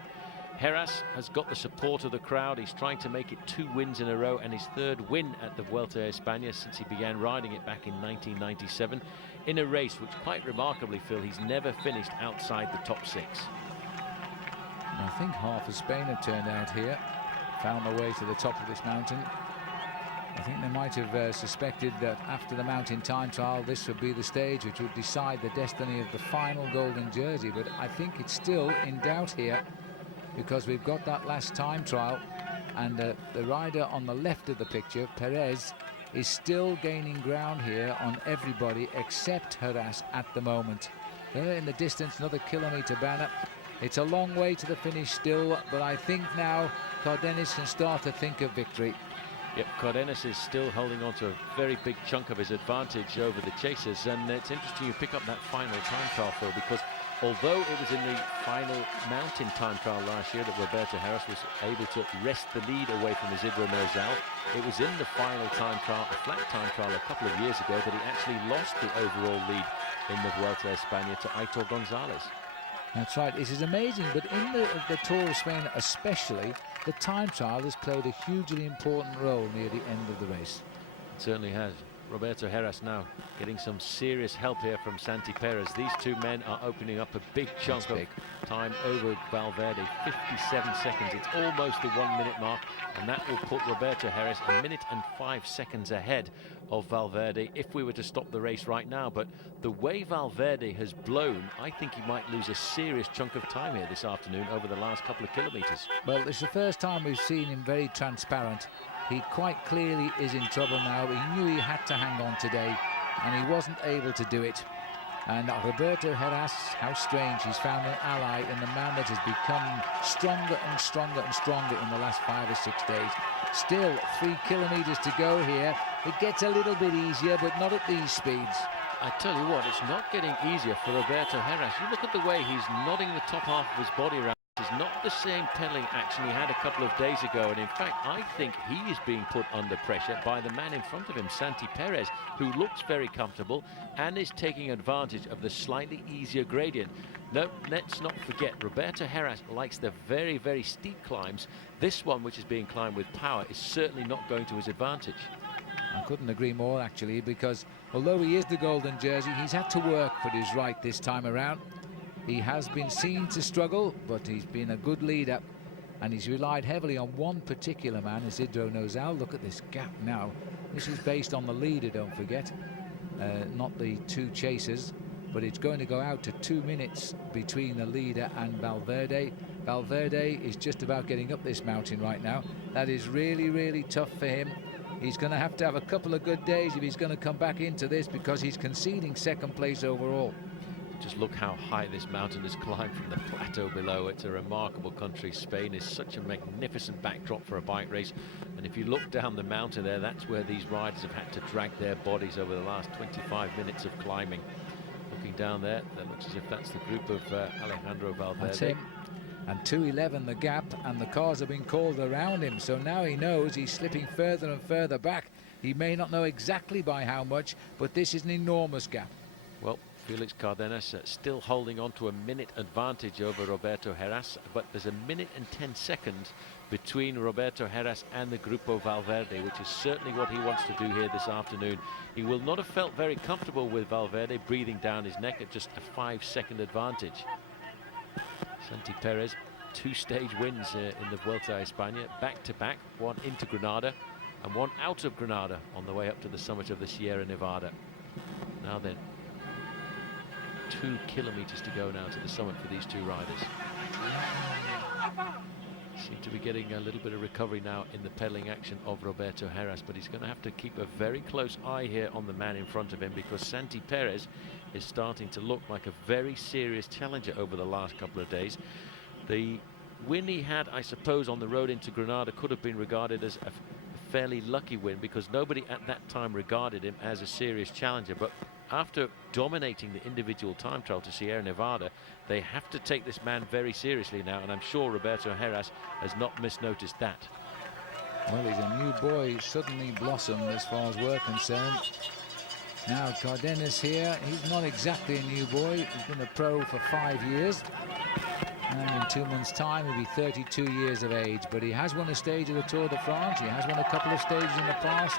Heras has got the support of the crowd. He's trying to make it 2 wins in a row and his 3rd win at the Vuelta a España since he began riding it back in 1997 in a race which, quite remarkably, Phil, he's never finished outside the top 6. I think half of Spain have turned out here, found their way to the top of this mountain. I think they might have suspected that after the mountain time trial this would be the stage which would decide the destiny of the final golden jersey, but I think it's still in doubt here, because we've got that last time trial, and the rider on the left of the picture, Perez, is still gaining ground here on everybody except Heras at the moment. There in the distance, another kilometre banner. It's a long way to the finish still, but I think now Cardenas can start to think of victory. Yep, Cardenas is still holding on to a very big chunk of his advantage over the chasers, and it's interesting you pick up that final time trial, Phil, because although it was in the final mountain time trial last year that Roberto Heras was able to wrest the lead away from Isidro Nerzal, it was in the final time trial, a flat time trial a couple of years ago, that he actually lost the overall lead in the Vuelta a España to Aitor Gonzalez. That's right, it is amazing, but in the Tour of Spain especially, the time trial has played a hugely important role near the end of the race. It certainly has. Roberto Heras now getting some serious help here from Santi Perez. These two men are opening up a big chunk of time over Valverde. 57 seconds. It's almost the 1 minute mark, and that will put Roberto Heras 1 minute and 5 seconds ahead of Valverde if we were to stop the race right now. But the way Valverde has blown, I think he might lose a serious chunk of time here this afternoon over the last couple of kilometers. Well, it's the first time we've seen him very transparent. He quite clearly is in trouble now. He knew he had to hang on today, and he wasn't able to do it. And Roberto Heras, how strange, he's found an ally in the man that has become stronger and stronger and stronger in the last 5 or 6 days. Still 3 kilometers to go here. It gets a little bit easier, but not at these speeds. I tell you what, it's not getting easier for Roberto Heras. You look at the way he's nodding the top half of his body around. It's not the same pedaling action he had a couple of days ago, and in fact I think he is being put under pressure by the man in front of him, Santi Perez, who looks very comfortable and is taking advantage of the slightly easier gradient. No, let's not forget, Roberto Heras likes the very, very steep climbs. This one, which is being climbed with power, is certainly not going to his advantage. I couldn't agree more, actually, because although he is the golden jersey, he's had to work for his right this time around. He has been seen to struggle, but he's been a good leader, and he's relied heavily on one particular man, Isidro Nerzal. Look at this gap now. This is based on the leader, don't forget, not the 2 chasers, but it's going to go out to 2 minutes between the leader and Valverde. Valverde is just about getting up this mountain right now. That is really, really tough for him. He's going to have a couple of good days if he's going to come back into this, because he's conceding 2nd place overall. Just look how high this mountain has climbed from the plateau below. It's a remarkable country. Spain is such a magnificent backdrop for a bike race. And if you look down the mountain there, that's where these riders have had to drag their bodies over the last 25 minutes of climbing. Looking down there, that looks as if that's the group of Alejandro Valverde. That's him. And 2:11 the gap, and the cars have been called around him. So now he knows he's slipping further and further back. He may not know exactly by how much, but this is an enormous gap. Well, Felix Cardenas still holding on to a minute advantage over Roberto Heras, but there's 1 minute and 10 seconds between Roberto Heras and the Grupo Valverde, which is certainly what he wants to do here this afternoon. He will not have felt very comfortable with Valverde breathing down his neck at just a 5-second advantage. Santi Perez, 2 stage wins in the Vuelta a España, back-to-back, one into Granada and one out of Granada on the way up to the summit of the Sierra Nevada. Now then, 2 kilometers to go now to the summit for these two riders. Seem to be getting a little bit of recovery now in the pedaling action of Roberto Heras, but he's going to have to keep a very close eye here on the man in front of him, because Santi Perez is starting to look like a very serious challenger over the last couple of days. The win he had, I suppose, on the road into Granada could have been regarded as a fairly lucky win, because nobody at that time regarded him as a serious challenger. But after dominating the individual time trial to Sierra Nevada, they have to take this man very seriously now, and I'm sure Roberto Heras has not misnoticed that. Well, he's a new boy, suddenly blossomed as far as we're concerned. Now Cardenas here, he's not exactly a new boy. He's been a pro for 5 years, and in 2 months' time he'll be 32 years of age. But he has won a stage of the Tour de France. He has won a couple of stages in the past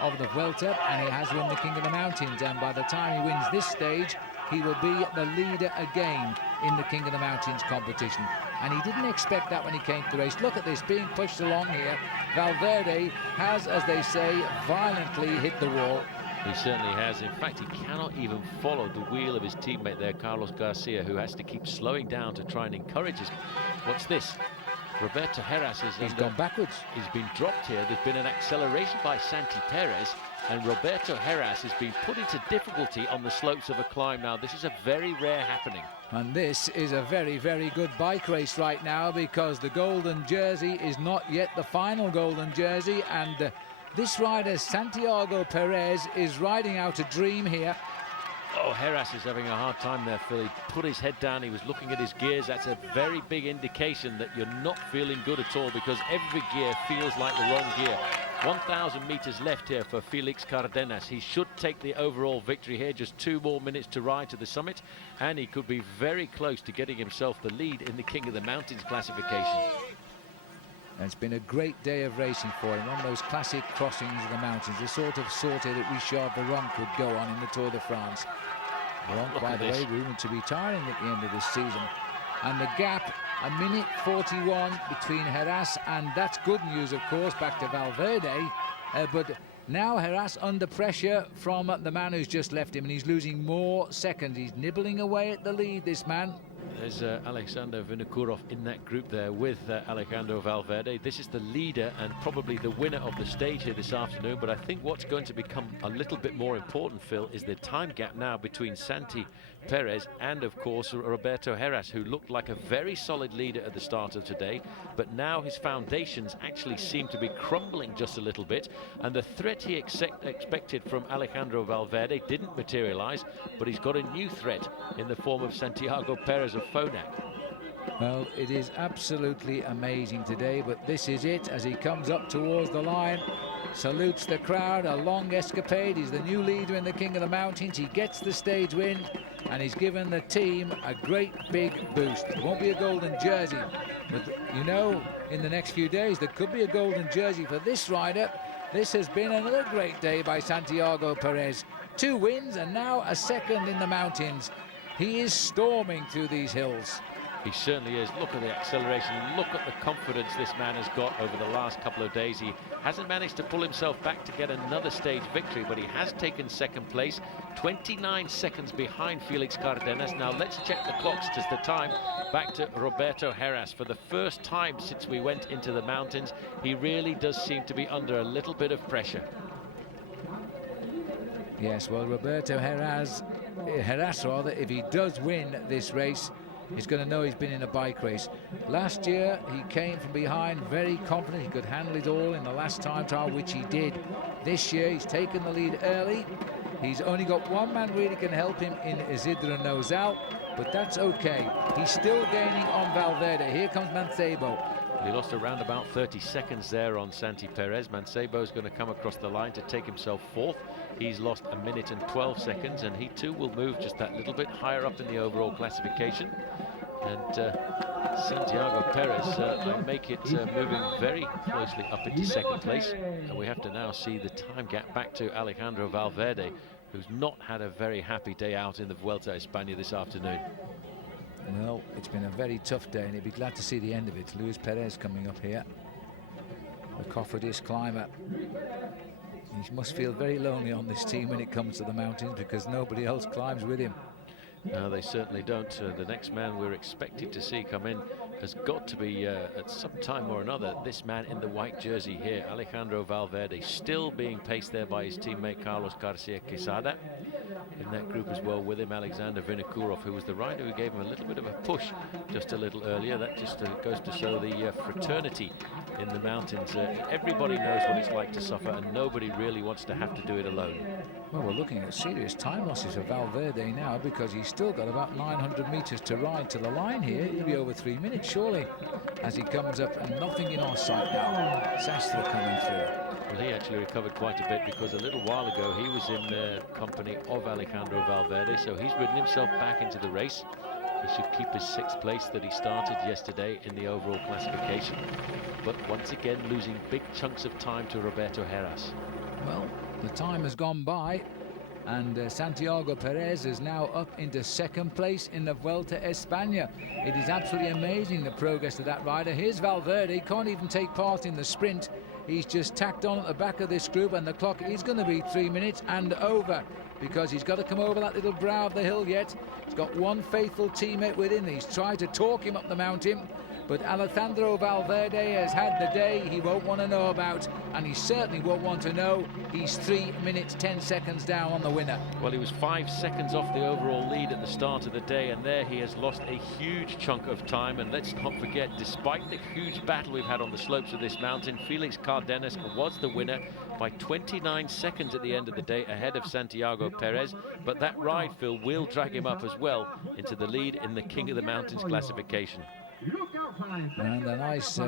of the Vuelta, and he has won the King of the Mountains. And by the time he wins this stage, he will be the leader again in the King of the Mountains competition. And he didn't expect that when he came to the race. Look at this, being pushed along here. Valverde has, as they say, violently hit the wall. He certainly has. In fact, he cannot even follow the wheel of his teammate there, Carlos Garcia, who has to keep slowing down to try and encourage his... What's this? Roberto Heras is... He's gone backwards. He's been dropped here. There's been an acceleration by Santi Perez, and Roberto Heras has been put into difficulty on the slopes of a climb now. This is a very rare happening. And this is a very, very good bike race right now, because the golden jersey is not yet the final golden jersey, and this rider, Santiago Perez, is riding out a dream here. Oh, Heras is having a hard time there, Phil. He put his head down, he was looking at his gears. That's a very big indication that you're not feeling good at all, because every gear feels like the wrong gear. 1,000 meters left here for Felix Cardenas. He should take the overall victory here. Just 2 more minutes to ride to the summit, and he could be very close to getting himself the lead in the King of the Mountains classification. And it's been a great day of racing for him. One of those classic crossings of the mountains, the sort of sortie that Richard Virenque would go on in the Tour de France. Virenque, by the way, rumoured to be retiring at the end of this season. And the gap, 1:41 between Heras, and that's good news, of course, back to Valverde. But now Heras under pressure from the man who's just left him, and he's losing more seconds. He's nibbling away at the lead, this man. There's Alexander Vinokurov in that group there with Alejandro Valverde. This is the leader and probably the winner of the stage here this afternoon. But I think what's going to become a little bit more important, Phil, is the time gap now between Santi Perez and, of course, Roberto Heras, who looked like a very solid leader at the start of today. But now his foundations actually seem to be crumbling just a little bit. And the threat he expected from Alejandro Valverde didn't materialize, but he's got a new threat in the form of Santiago Pérez of Phonak. Well, it is absolutely amazing today, but this is it as he comes up towards the line, salutes the crowd. A long escapade. He's the new leader in the King of the Mountains. He gets the stage win, and he's given the team a great big boost. It won't be a golden jersey, but you know, in the next few days there could be a golden jersey for this rider. This has been another great day by Santiago Perez. 2 wins and now a second in the mountains. He is storming through these hills. He certainly is. Look at the acceleration. Look at the confidence this man has got over the last couple of days. He hasn't managed to pull himself back to get another stage victory, but he has taken second place, 29 seconds behind Felix Cardenas. Now let's check the clocks. Just the time back to Roberto Heras. For the first time since we went into the mountains, he really does seem to be under a little bit of pressure. Yes, well, Roberto Heras, if he does win this race, he's going to know he's been in a bike race. Last year, he came from behind, very confident he could handle it all in the last time trial, which he did. This year, he's taken the lead early. He's only got one man really can help him in Isidro Nozal, but that's okay. He's still gaining on Valverde. Here comes Mancebo. He lost around about 30 seconds there on Santi Perez. Mancebo's going to come across the line to take himself 4th. He's lost 1 minute and 12 seconds, and he too will move just that little bit higher up in the overall classification. And Santiago Perez will make it moving very closely up into second place. And we have to now see the time gap back to Alejandro Valverde, who's not had a very happy day out in the Vuelta a España this afternoon. Well, it's been a very tough day, and he'd be glad to see the end of it. Luis Perez coming up here, the Cofradis climber. He must feel very lonely on this team when it comes to the mountains, because nobody else climbs with him. No, they certainly don't. The next man we're expected to see come in has got to be, at some time or another, this man in the white jersey here, Alejandro Valverde, still being paced there by his teammate Carlos Garcia Quesada. In that group as well with him, Alexander Vinokurov, who was the rider who gave him a little bit of a push just a little earlier. That just goes to show the fraternity in the mountains. Everybody knows what it's like to suffer, and nobody really wants to have to do it alone. Well, we're looking at serious time losses for Valverde now, because he's still got about 900 metres to ride to the line here. He'll be over 3 minutes, surely, as he comes up, and nothing in our sight now. Sastre coming through. Well, he actually recovered quite a bit, because a little while ago he was in the company of Alejandro Valverde, so he's ridden himself back into the race. He should keep his 6th place that he started yesterday in the overall classification, but once again losing big chunks of time to Roberto Heras. Well, the time has gone by, and Santiago Perez is now up into 2nd place in the Vuelta España. It is absolutely amazing, the progress of that rider. Here's Valverde, he can't even take part in the sprint. He's just tacked on at the back of this group, and the clock is going to be 3 minutes and over, because he's got to come over that little brow of the hill yet. He's got one faithful teammate with him. He's tried to talk him up the mountain, but Alejandro Valverde has had the day he won't want to know about, and he certainly won't want to know he's 3 minutes 10 seconds down on the winner. Well, he was 5 seconds off the overall lead at the start of the day, and there he has lost a huge chunk of time. And let's not forget, despite the huge battle we've had on the slopes of this mountain, Felix Cardenas was the winner by 29 seconds at the end of the day, ahead of Santiago Perez. But that ride, Phil, will drag him up as well into the lead in the King of the Mountains classification. And a nice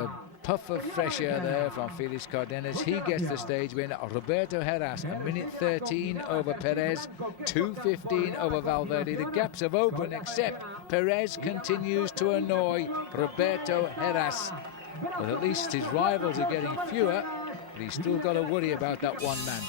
puff of fresh air there from Felix Cardenas. He gets the stage win. Roberto Heras, 1:13 over Perez, 2:15 over Valverde. The gaps have opened, except Perez continues to annoy Roberto Heras. But at least his rivals are getting fewer, but he's still got to worry about that one man.